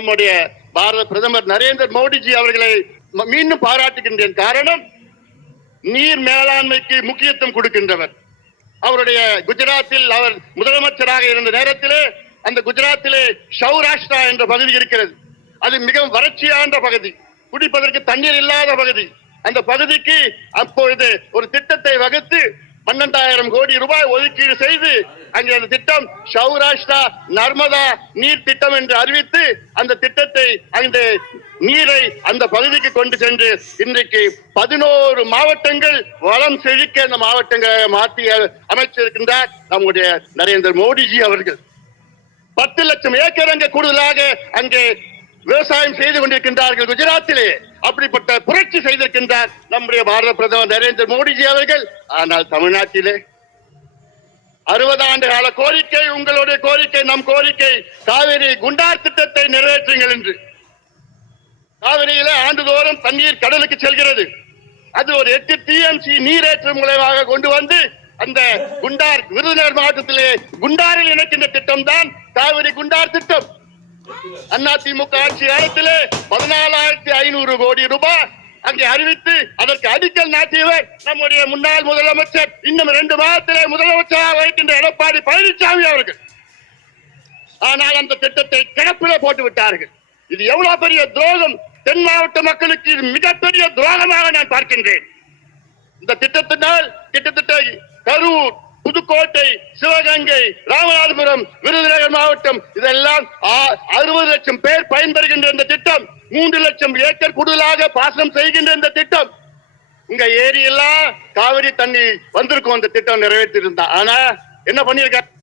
நம்முடைய பாரத பிரதமர் நரேந்திர மோடிஜி அவர்களை மீண்டும் பாராட்டுகின்றேன். காரணம், நீர் மேலாண்மைக்கு முக்கியத்துவம் கொடுக்கின்றவர். அவருடைய குஜராத்தில் அவர் முதலமைச்சராக இருந்த நேரத்திலே அந்த குஜராத்திலே சௌராஷ்டிரா என்ற பகுதி இருக்கிறது. அது மிகவும் வறட்சியான பகுதி, குடிப்பதற்கு தண்ணீர் இல்லாத பகுதி. அந்த பகுதிக்கு அப்பொழுது ஒரு திட்டத்தை வகுத்து 12,000 கோடி ரூபாய் ஒதுக்கீடு செய்து அங்கே அந்த திட்டம் சௌராஷ்டிரா நர்மதா நீர் திட்டம் என்று அறிவித்து அந்த திட்டத்தை அந்த நீரை அந்த பகுதிக்கு கொண்டு சென்று இன்றைக்கு 11 மாவட்டங்கள் வளம் செழிக்க அந்த மாவட்டங்களை மாற்றி அமைச்சிருக்கின்றார் நம்முடைய நரேந்திர மோடிஜி அவர்கள். 10 லட்சம் ஏக்கர் அங்கே கூடுதலாக அங்கே விவசாயம் செய்து கொண்டிருக்கின்றார்கள் குஜராத்திலே. அப்படிப்பட்ட புரட்சி செய்திருக்கின்றார் நம்முடைய பாரத பிரதமர் நரேந்திர மோடிஜி அவர்கள். ஆனால் தமிழ்நாட்டிலே 60 ஆண்டு கால கோரிக்கை, உங்களுடைய கோரிக்கை, நம் கோரிக்கை, காவிரி குண்டார் திட்டத்தை நிறைவேற்றுங்கள் என்று. காவிரியில ஆண்டுதோறும் தண்ணீர் கடலுக்கு செல்கிறது. அது ஒரு 8 TMC நீரேற்று மூலமாக கொண்டு வந்து அந்த குண்டார் விருதுநகர் மாவட்டத்திலே குண்டாரில் இணைக்கின்ற திட்டம் தான் காவிரி குண்டார் திட்டம். அதிமுக ஆட்சி காலத்திலே 14,500 கோடி ரூபாய் அங்கே அறிவித்து அதற்கு அடிக்கல் நாட்டியவர் நம்முடைய முன்னாள் முதலமைச்சர், இன்னும் 2 மாதத்திலே முதலமைச்சராக வைக்கின்ற எடப்பாடி பழனிசாமி அவர்கள். ஆனால் அந்த திட்டத்தை கிடப்பிலே போட்டு விட்டார்கள். இது எவ்வளவு பெரிய துரோகம்! தென் மாவட்ட மக்களுக்கு இது மிகப்பெரிய துரோகமாக நான் பார்க்கின்றேன். இந்த திட்டத்தினால் கிட்டத்தட்ட கரூர், புதுக்கோட்டை, சிவகங்கை, ராமநாதபுரம், விருதுநகர் மாவட்டம் இதெல்லாம் 60 லட்சம் பேர் பயன்பெறுகின்ற இந்த திட்டம். 3 லட்சம் ஏக்கர் கூடுதலாக பாசனம் செய்கின்ற இந்த திட்டம். உங்க ஏரியெல்லாம் காவிரி தண்ணி வந்திருக்கும் அந்த திட்டம் நிறைவேற்றி இருந்தா. ஆனா என்ன பண்ணிருக்க?